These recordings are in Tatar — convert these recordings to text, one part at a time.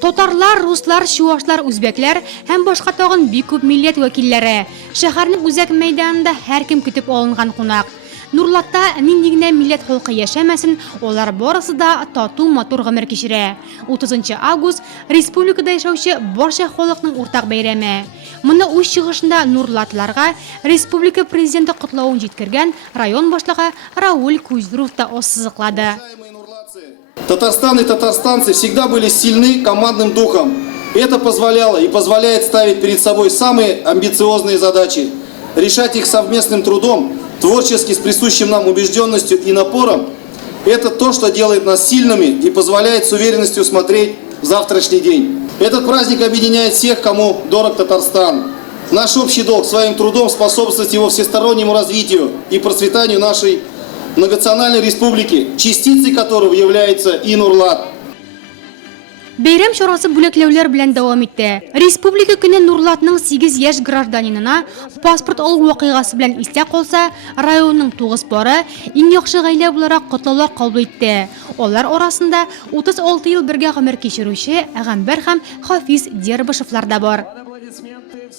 Татарлар, руслар, чуашлар, үзбәкләр һәм башка тагын бик күп милләт вәкилләре. Шәһәрнең үзәк мәйданында һәркем көтеп алынган кунак. Нурлатта нинди генә милләт халкы яшәмәсен, олар барысы да тату матур гомер кичерә. 30 август республикада яшәүче барча халыкның уртак бәйрәме. Моны үз чыгышында нурлатларга республика президенты котлавын җиткергән район башлыгы Рауль Куздров та ассызыклады. Татарстан и татарстанцы всегда были сильны командным духом. Это позволяло и позволяет ставить перед собой самые амбициозные задачи, решать их совместным трудом, творчески с присущим нам убежденностью и напором. Это то, что делает нас сильными и позволяет с уверенностью смотреть в завтрашний день. Этот праздник объединяет всех, кому дорог Татарстан. Наш общий долг своим трудом способствовать его всестороннему развитию и процветанию нашей многонациональной республики, частицей которого является и Нурлат. Бәйрәм чарасы бүләкләүләр белән дәвам итте. Республика көне Нурлатның 8 яшь гражданинына паспорт алу вакыйгасы белән истә калса, районның 9 бары иң яхшы гаилә буларак котлаулар кабул итте. Алар арасында 36 ел бергә гомер кичерүче Әгамбәр һәм Хафиз Дербышевлар да бар.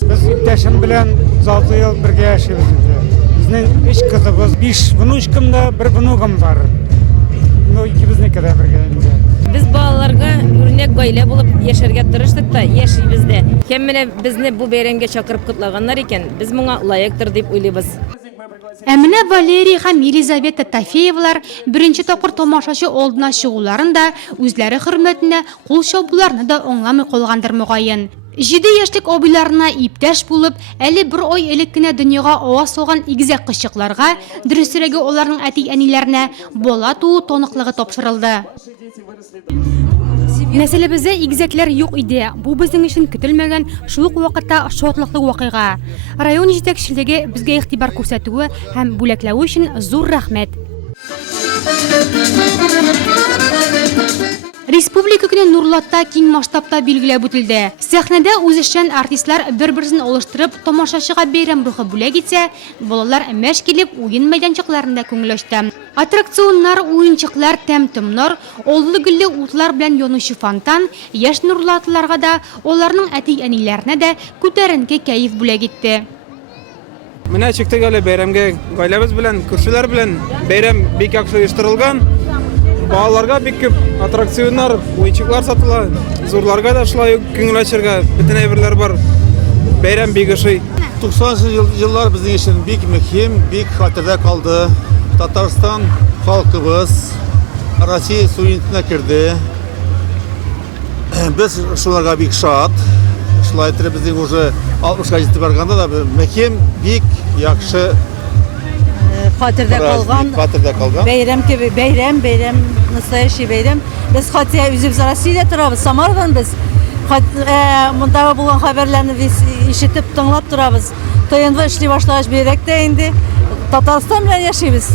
Без иптәшем белән 6 ел бергә яшибез. Безнең 3 кызыбыз, 5 внучкам да, 1 внугым бар. Ну, икебезнеке дә бергә. Biz балаларга үрнәк гаилә булып яшәргә тырыштык та яшибез дә. Һәм менә безне бу бәйрәмгә чакырып кутлаганнар икән, без моңа лаектыр дип уйлыйбыз. Әминә Валерий һәм Елизавета Тафеевлар беренче тапкыр тамашачы алдына чыгуларында үзләре хөрмәтенә кул чабуларны да аңламый калгандыр мөгаен. 7 яшьлек абыйларына иптәш булып, әле 1 ай элек кенә дөньяга аваз салган игезәк кызчыкларга, дөресрәге аларның әти-әниләренә бала туу тоныклыгы тапшырылды. Мәсьәләбездә игезәкләр юк иде. Бу безнең өчен көтелмәгән, шул ук вакытта шатлыклы вакыйга. Район җитәкчелеге безгә игътибар күрсәтүе һәм бүләкләүе өчен зур рәхмәт. Республика көне Нурлатта киң масштабта билгеләп үтелде. Сәхнәдә үзешчән артистлар бер-берсен алыштырып, тамашачыга бәйрәм рухы бүләк итсә, балалар мәш килеп уен мәйданчыкларында күңел ачты. Аттракционнар, уенчыклар, тәм-томнар, аллы-гөлле утлар белән янучы фонтан яшь нурлатларга да, аларның әти-әниләренә дә күтәренке кәеф бүләк итте. Менә чиктәге әле бәйрәмгә гаиләбез белән, күршеләр белән бәйрәм бик яхшы оештырылган. Балаларга бик күп аттракционнар, уенчыклар сатыла. Зурларга да шулай күңел ачырга бөтен әйберләр бар. Бәйрәм бик ошый. 90 еллар безнең өчен бик мөһим, бик хәтердә калды. Татарстан халкыбыз Россия суверенитетына керде. Без шуларга бик шат. Шулай итеп безнең уже 60-га җитеп барганда да мөһим, бик яхшы Хатırda kalgan. Beyram, naстоящий beyram. Biz hatta üzüp Rusya'da turabız, Samara'dan biz. Mundava bulgan haberlerini işitip tınlap turabız. Toyunda işli başlangıç beyrekte indi. Tatarstan bilen yaşayız.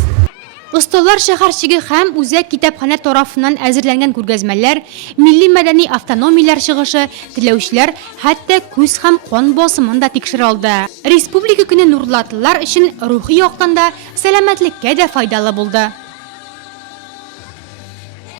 Осталар шәһәрчеге һәм үзәк китапханә тарафыннан әзерләнгән күргәзмәләр, милли мәдәни автономияләр чыгышы, теләүчеләр хәтта күз һәм кан басымын да тикшерә алды. Республика көне нурлатлылар өчен рухи яктан да, сәламәтлеккә дә файдалы булды.